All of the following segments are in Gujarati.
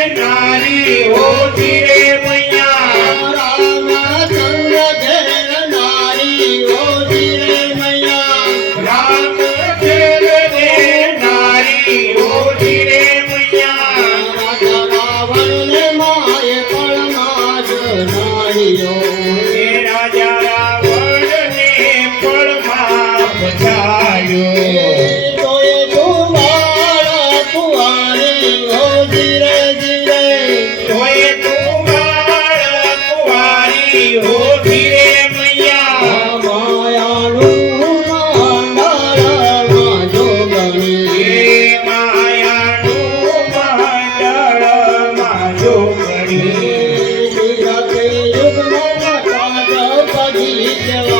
Diego. yellow.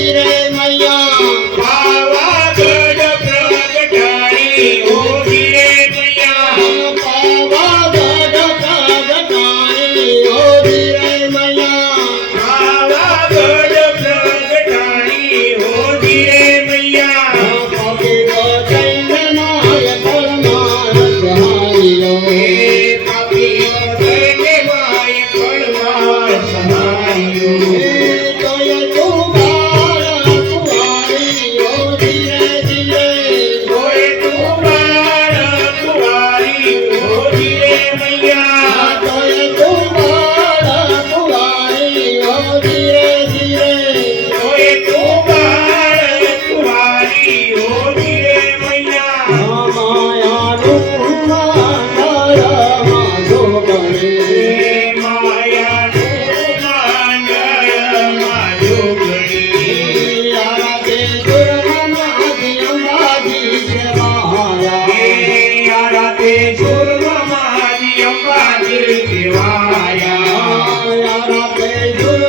અંબાજી કહેવાયા રાધે ગુરમનાથી